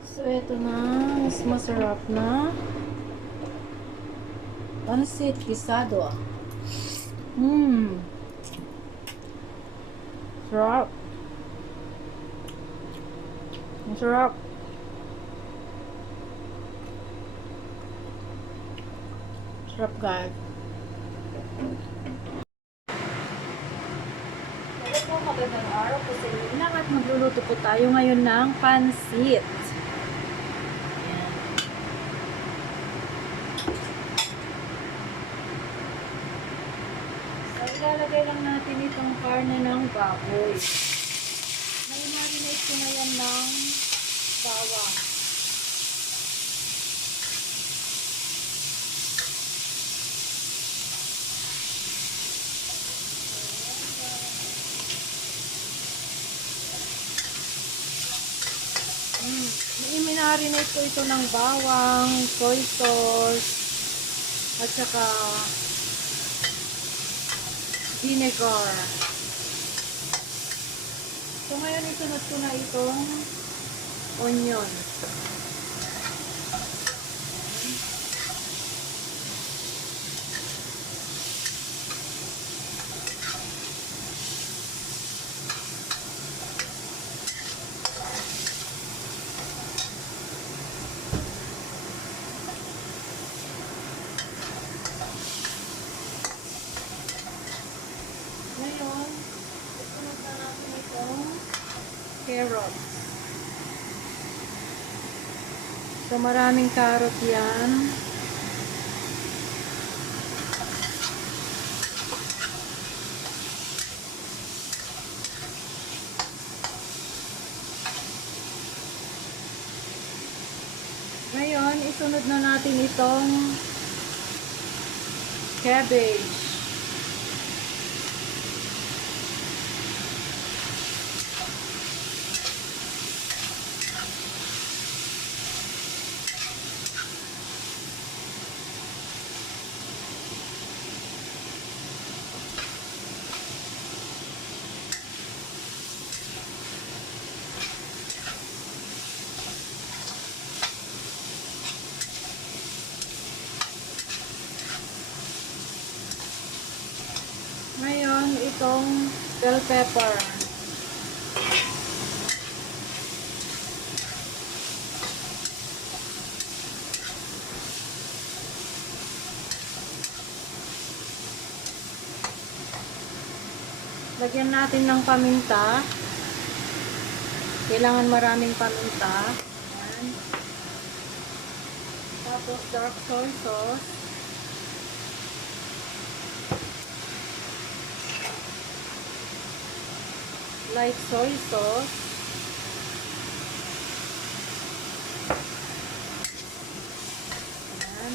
So, ito na. Mas masarap na. Pansit gisado. Mmm. Sarap. Masarap. Sarap, guys. Hello po, magandang araw po sa inyo. At magluluto po tayo ngayon ng pansit. Ayan. So, ilalagay lang natin itong karne ng baboy. May marinate ko na yan ng bawang. Minarinate ko ito ng bawang, soy sauce, at saka vinegar. So ngayon isunod ko na itong onion. Ngayon, isunod na natin itong carrots. So maraming carrot yan. Ngayon, isunod na natin itong cabbage. Ngayon, itong bell pepper. Lagyan natin ng paminta. Kailangan maraming paminta. Ayan. Tapos dark soy sauce. Light soy sauce. Ayan.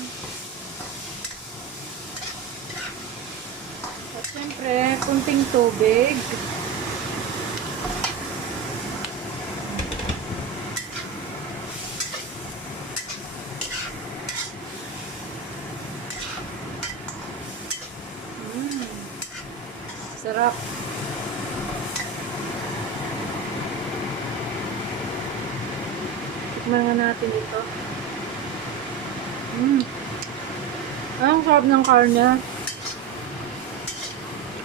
At syempre, kunting tubig. Sarap. Tikman nga natin ito. Ang sarap ng karne.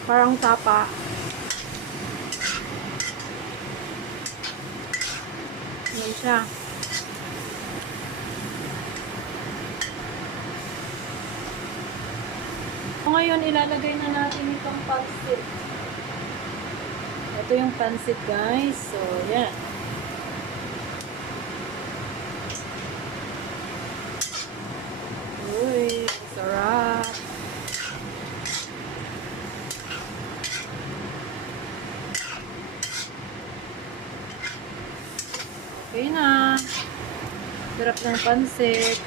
Parang tapa. Yan siya. Ngayon, ilalagay na natin itong pansit. Ito yung pansit, guys. So, yan. Uy, sarap. Okay na. Sarap ng pansit.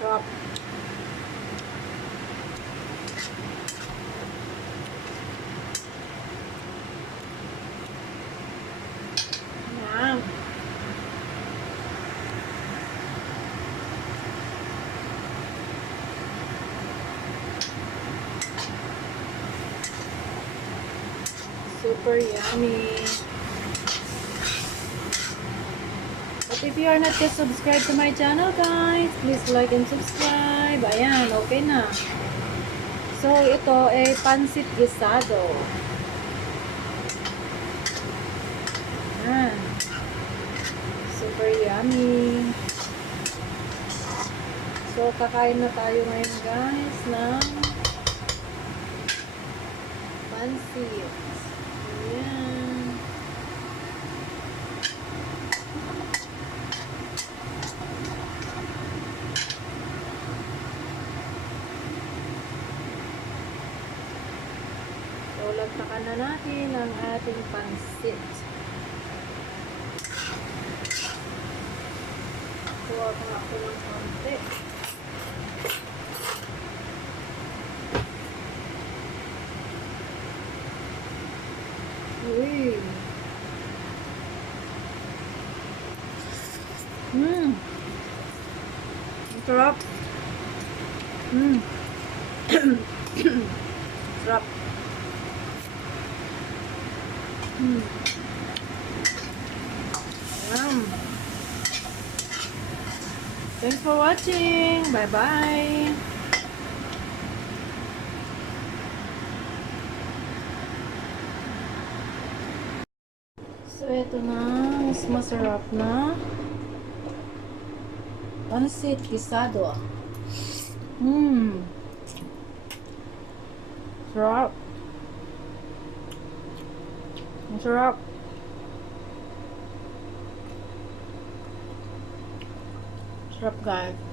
Sarap. Yan. Super yummy. But if you are not yet subscribed to my channel, guys, please like and subscribe. Ayan, okay na. So, ito ay pansit gisado. Ayan. Super yummy. So, kakain na tayo ngayon, guys, ng pansit. Ayan. So, lagtakan na natin ang ating pansit. Kuha pa ako ng konti. Uy. Ang sarap. Sarap. Thanks for watching. Bye-bye. So, ito na. Mas masarap na pansit gisado. Sarap. Ang sarap. Sarap, guys.